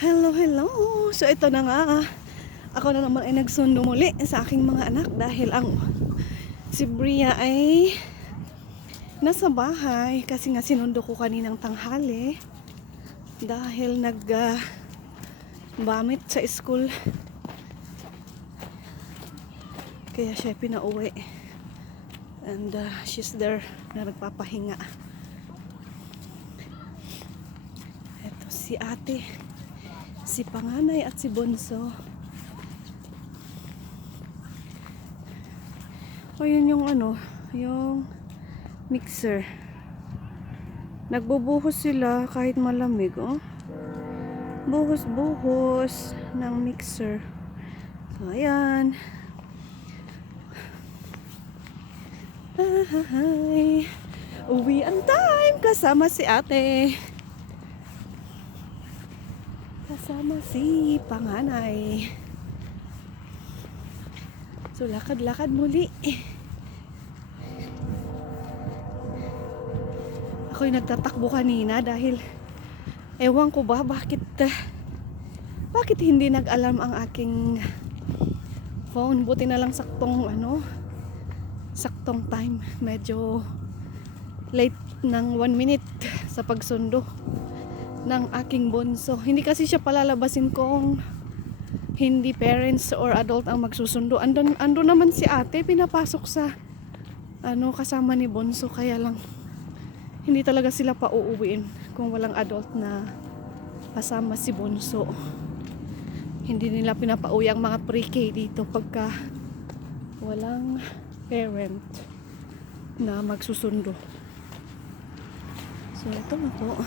Hello, hello! So ito na nga, ako na naman ay nagsundo muli sa aking mga anak dahil ang si Bria ay nasa bahay kasi nga sinundo ko kaninang tanghali dahil vomit sa school, kaya siya pinauwi and she's there na nagpapahinga. Ito si ate, si panganay at si bunso. O yun yung yung mixer. Nagbubuhos sila kahit malamig, oh. Buhos-buhos ng mixer. So ayan. Hi. Uwi ang time kasama si ate. Kasama si panganay. So lakad-lakad muli. Ako'y nagtatakbo kanina dahil ewan ko ba bakit hindi nag-alarm ang aking phone. Buti na lang saktong saktong time. Medyo late ng 1 minute sa pagsundo ng aking bunso. Hindi kasi siya palalabasin kung hindi parents or adult ang magsusundo. Andun naman si ate, pinapasok sa kasama ni bunso, kaya lang hindi talaga sila pauuwiin kung walang adult na kasama si bunso. Hindi nila pinapauwi ang mga pre-K dito pagka walang parent na magsusundo. So ito na po.